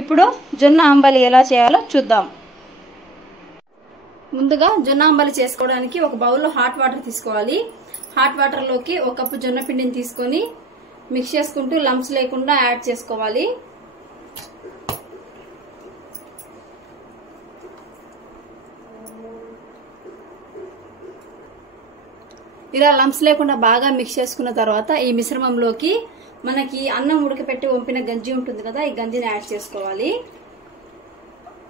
ఇప్పుడు జొన్న అంబలి ఎలా చేయాలో చూద్దాం. ముందుగా జొన్న అంబలి చేసుకోవడానికి ఒక బౌల్లో హాట్ వాటర్ తీసుకోవాలి. హాట్ వాటర్ లోకి ఒక కప్పు జొన్న పిండిని తీసుకొని మిక్స్ చేసుకుంటూ లంప్స్ లేకుండా యాడ్ చేసుకోవాలి. ఇలా లంప్స్ లేకుండా బాగా మిక్స్ చేసుకున్న తర్వాత ఈ మిశ్రమంలోకి మనకి అన్నం ఉడకపెట్టి వంపిన గంజి ఉంటుంది కదా, ఈ గంజిని యాడ్ చేసుకోవాలి.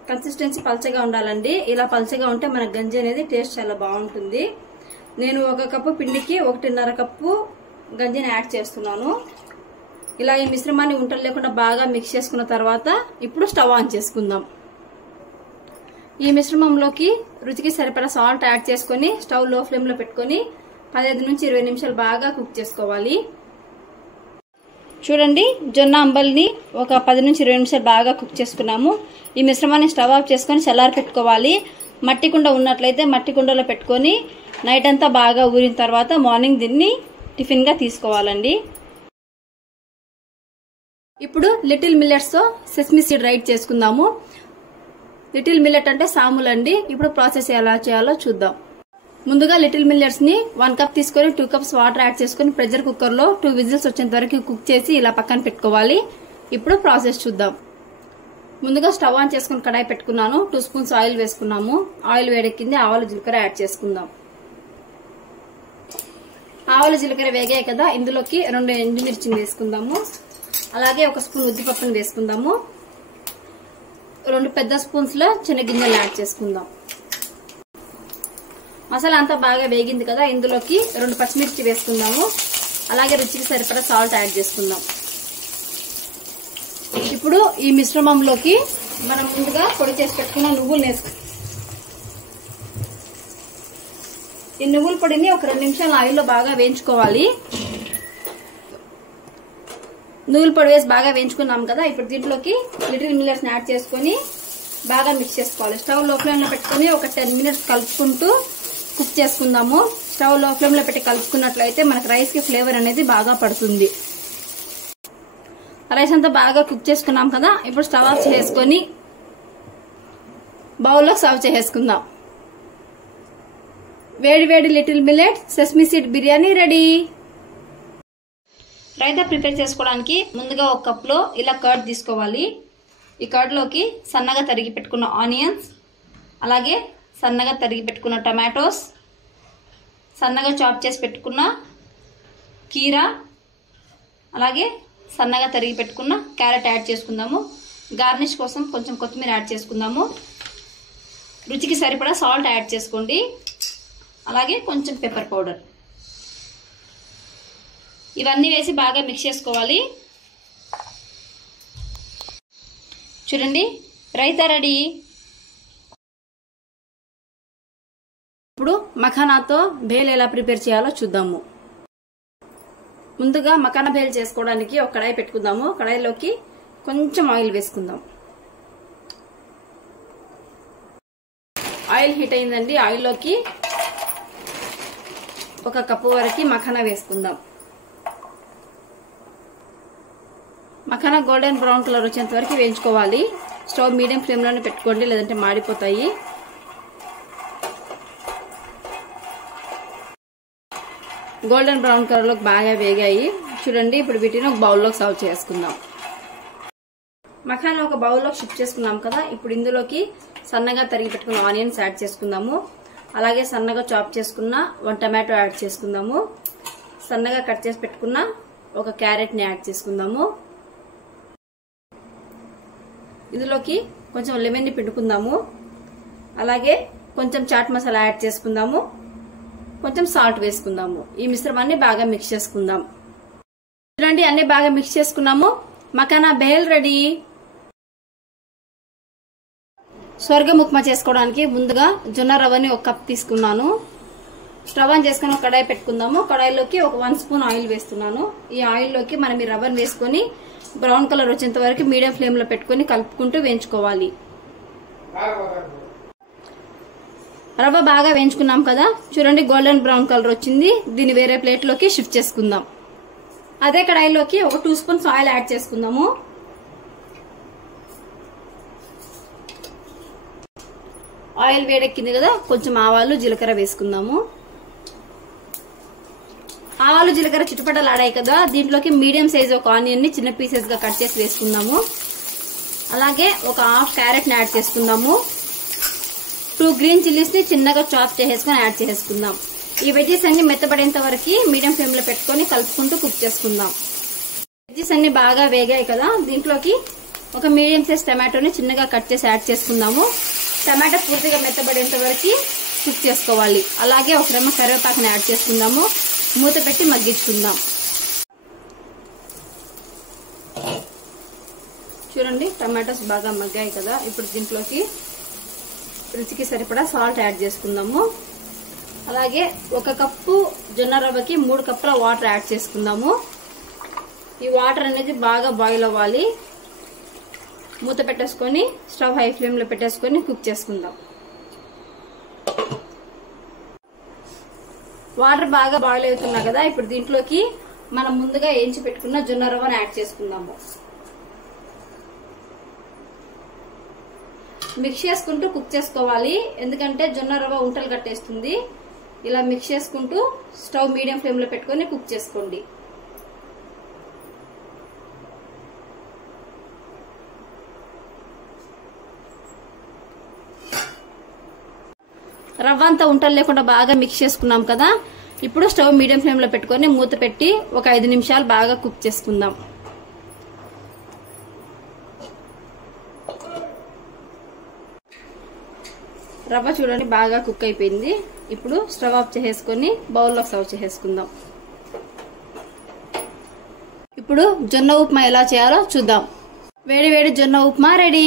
కన్సిస్టెన్సీ పల్చగా ఉండాలండి. ఇలా పల్చగా ఉంటే మన గంజి అనేది టేస్ట్ చాలా బాగుంటుంది. నేను ఒక కప్పు పిండికి 1.5 కప్పు గంజిని యాడ్ చేస్తున్నాను. ఇలా ఈ మిశ్రమాన్ని ఉంటలు లేకుండా బాగా మిక్స్ చేసుకున్న తర్వాత ఇప్పుడు స్టవ్ ఆన్ చేసుకుందాం. ఈ మిశ్రమంలోకి రుచికి సరిపడా సాల్ట్ యాడ్ చేసుకొని స్టవ్ లో ఫ్లేమ్ లో పెట్టుకొని 15 నుంచి 20 నిమిషాలు బాగా కుక్ చేసుకోవాలి. చూడండి, జొన్న అంబలిని ఒక 10 నుంచి 20 నిమిషాలు బాగా కుక్ చేసుకున్నాము. ఈ మిశ్రమాన్ని స్టవ్ ఆఫ్ చేసుకొని చల్లారి పెట్టుకోవాలి. మట్టి కుండ ఉన్నట్లయితే మట్టి కుండలో పెట్టుకొని నైట్ అంతా బాగా ఊరిన తర్వాత మార్నింగ్ దీన్ని టిఫిన్ గా తీసుకోవాలండి. ఇప్పుడు లిటిల్ మిల్లెట్స్ తో సెసమి సీడ్ రైట్ చేసుకుందాము. లిటిల్ మిల్లెట్ అంటే సాములు అండి. ఇప్పుడు ప్రాసెస్ ఎలా చేయాలో చూద్దాం. ముందుగా లిటిల్ మిల్లెట్స్ ని 1 కప్ తీసుకొని 2 కప్స్ వాటర్ యాడ్ చేసుకుని ప్రెషర్ కుక్కర్ లో 2 విజిల్స్ వచ్చేంత వరకు కుక్ చేసి ఇలా పక్కన పెట్టుకోవాలి. ఇప్పుడు ప్రాసెస్ చూద్దాం. ముందుగా స్టవ్ ఆన్ చేసుకుని కడాయి పెట్టుకున్నాను. 2 స్పూన్స్ ఆయిల్ వేసుకున్నాము. ఆయిల్ వేడెక్కింది. ఆవాలు జీలకర్ర యాడ్ చేసుకుందాం. ఆవాలు జీలకర్ర వేగాయి కదా, ఇందులోకి 2 ఎండుమిర్చిని వేసుకుందాము. అలాగే 1 స్పూన్ ఉద్దిపప్పును వేసుకుందాము. 2 పెద్ద స్పూన్స్ లో శనగింజలు యాడ్ చేసుకుందాం. మసాలా అంతా బాగా వేగింది కదా, ఇందులోకి 2 పచ్చిమిర్చి వేసుకుందాము. అలాగే రుచికి సరిపడా సాల్ట్ యాడ్ చేసుకుందాం. ఇప్పుడు ఈ మిశ్రమంలోకి మనం ముందుగా పొడి చేసి పెట్టుకున్న నువ్వులు వేసుకుందాం. ఈ నువ్వుల పొడిని ఒక 2 నిమిషాలు ఆయిల్లో బాగా వేయించుకోవాలి. నువ్వుల పొడి వేసి బాగా వేయించుకున్నాం కదా, ఇప్పుడు దీంట్లోకి లిటిల్ మిల్లెట్స్ యాడ్ చేసుకుని బాగా మిక్స్ చేసుకోవాలి. స్టవ్ లో ఫ్లేమ్ లో పెట్టుకుని ఒక 10 మినిట్స్ కలుపుకుంటూ కుక్ చేసుకుందాము. స్టవ్ లో ఫ్లేమ్ లో పెట్టి కలుపుకున్నట్లయితే మనకు రైస్ కి ఫ్లేవర్ అనేది బాగా పడుతుంది. రైస్ అంతా బాగా కుక్ చేసుకున్నాం కదా, ఇప్పుడు స్టవ్ ఆఫ్ చేసుకొని బౌల్లో సర్వ్ చేసుకుందాం. వేడి వేడి little millet sesame seed biryani ready. Raita prepare చేసుకోవడానికి ముందుగా 1 కప్ లో ఇలా కర్డ్ తీసుకోవాలి. ఈ కర్డ్ లోకి సన్నగా తరిగి పెట్టుకున్న ఆనియన్స్, అలాగే సన్నగా తరిగి పెట్టుకున్న టమాటోస్, సన్నగా చాప్ చేసి పెట్టుకున్న కీరా, అలాగే సన్నగా తరిగి పెట్టుకున్న క్యారెట్ యాడ్ చేసుకుందాము. గార్నిష్ కోసం కొంచెం కొత్తిమీర యాడ్ చేసుకుందాము. రుచికి సరిపడా సాల్ట్ యాడ్ చేసుకోండి. అలాగే కొంచెం పెప్పర్ పౌడర్, ఇవన్నీ వేసి బాగా మిక్స్ చేసుకోవాలి. చూడండి, రైతా రెడీ. ఇప్పుడు మఖానాతో భేల్ ఎలా ప్రిపేర్ చేయాలో చూద్దాము. ముందుగా మఖానా భేల్ చేసుకోవడానికి ఒక కడాయి పెట్టుకుందాము. కడాయిలోకి కొంచెం ఆయిల్ వేసుకుందాం. ఆయిల్ హీట్ అయిందండి. ఆయిల్లోకి 1 కప్పు వరకు మఖానా వేసుకుందాం. మఖానా గోల్డెన్ బ్రౌన్ కలర్ వచ్చేంత వరకు వేయించుకోవాలి. స్టవ్ మీడియం ఫ్లేమ్ లోనే పెట్టుకోండి, లేదంటే మాడిపోతాయి. గోల్డెన్ బ్రౌన్ కలర్ లోకి బాగా వేగాయి. చూడండి, ఇప్పుడు వీటిని ఒక బౌల్లోకి సర్వ్ చేసుకుందాం. మఖానా ఒక బౌల్లోకి షిఫ్ట్ చేసుకున్నాం కదా, ఇప్పుడు ఇందులోకి సన్నగా తరిగి పెట్టుకున్న ఆనియన్స్ యాడ్ చేసుకుందాము. అలాగే సన్నగా చాప్ చేసుకున్న 1 టమాటో యాడ్ చేసుకుందాము. సన్నగా కట్ చేసి పెట్టుకున్న 1 క్యారెట్ ని యాడ్ చేసుకుందాము. ఇందులోకి కొంచెం లెమన్ ని పిండుకుందాము. అలాగే కొంచెం చాట్ మసాలా యాడ్ చేసుకుందాము. కొంచెం సాల్ట్ వేసుకుందాము. ఈ మిశ్రమాన్ని బాగా మిక్స్ చేసుకుందాం. చూడండి, అన్ని బాగా మిక్స్ చేసుకున్నాము. మఖానా భేల్ రెడీ. స్వర్గం ఉప్మా చేసుకోవడానికి ముందుగా జొన్న రవ్వని 1 కప్ తీసుకున్నాను. స్టవ్ ఆన్ చేసుకుని ఒక కడాయి పెట్టుకుందాము. కడాయిలోకి 1 స్పూన్ ఆయిల్ వేస్తున్నాను. ఈ ఆయిల్లోకి మనం ఈ రవ్వని వేసుకొని బ్రౌన్ కలర్ వచ్చేంత వరకు మీడియం ఫ్లేమ్ లో పెట్టుకుని కలుపుకుంటూ వేయించుకోవాలి. రవ్వ బాగా వేయించుకున్నాం కదా, చూడండి గోల్డెన్ బ్రౌన్ కలర్ వచ్చింది. దీన్ని వేరే ప్లేట్ లోకి షిఫ్ట్ చేసుకుందాం. అదే కడాయిలోకి 2 స్పూన్స్ ఆయిల్ యాడ్ చేసుకుందాము. ఆయిల్ వేడెక్కింది కదా, కొంచెం ఆవాలు జీలకర్ర వేసుకుందాము. ఆవాలు జీలకర్ర చిట్టుపట్టలు ఆడాయి కదా, దీంట్లోకి మీడియం సైజ్ ఒక ఆనియన్ ని చిన్న పీసెస్ గా కట్ చేసి వేసుకుందాము. అలాగే ఒక హాఫ్ క్యారెట్ ని యాడ్ చేసుకుందాము. 2 గ్రీన్ చిల్లీస్ ని చిన్నగా చాప్ చేసేసుకొని యాడ్ చేసుకుందాం. ఈ వెజ్జెస్ అన్ని మెత్తబడేంత వరకు మీడియం ఫ్లేమ్ లో పెట్టుకొని కలుపుకుంటూ కుక్ చేసుకుందాం. వెజ్జెస్ అన్ని బాగా వేగాయి కదా, దీంట్లోకి ఒక మీడియం సైజ్ టమాటోని చిన్నగా కట్ చేసి యాడ్ చేసుకుందాము. టమాటో పూర్తిగా మెత్తబడేంత వరకు కుక్ చేసుకోవాలి. అలాగే ఒక రెమ్మ కరివేపాకుని యాడ్ చేసుకుందాము. మూత పెట్టి మగ్గించుకుందాం. చూడండి, టమాటోస్ బాగా మగ్గాయి కదా. ఇప్పుడు దీంట్లోకి రుచికి సరిపడా సాల్ట్ యాడ్ చేసుకుందాము. అలాగే 1 కప్పు జొన్న రవ్వకి 3 కప్పుల వాటర్ యాడ్ చేసుకుందాము. ఈ వాటర్ అనేది బాగా బాయిల్ అవ్వాలి. మూత పెట్టేసుకొని స్టవ్ హై ఫ్లేమ్ లో పెట్టేసుకొని కుక్ చేసుకుందాం. వాటర్ బాగా బాయిల్ అవుతున్నా కదా, ఇప్పుడు దీంట్లోకి మనం ముందుగా వేయించి పెట్టుకున్న జొన్న రవ్వను యాడ్ చేసుకుందాము. మిక్స్ చేసుకుంటూ కుక్ చేసుకోవాలి, ఎందుకంటే జొన్న రవ్వ ఉంటలు కట్టేస్తుంది. ఇలా మిక్స్ చేసుకుంటూ స్టవ్ మీడియం ఫ్లేమ్ లో పెట్టుకొని కుక్ చేసుకోండి. రవ్వ అంతా ఉంటలు లేకుండా బాగా మిక్స్ చేసుకున్నాం కదా. ఇప్పుడు స్టవ్ మీడియం ఫ్లేమ్ లో పెట్టుకొని మూత పెట్టి ఒక 5 నిమిషాలు బాగా కుక్ చేసుకుందాం. రవ్వ చూడండి బాగా కుక్ అయిపోయింది. ఇప్పుడు స్టవ్ ఆఫ్ చేసేసుకొని బౌల్లో సర్వ్ చేసేసుకుందాం. ఇప్పుడు జొన్న ఉప్మా ఎలా చేయాలో చూద్దాం. వేడి వేడి జొన్న ఉప్మా రెడీ.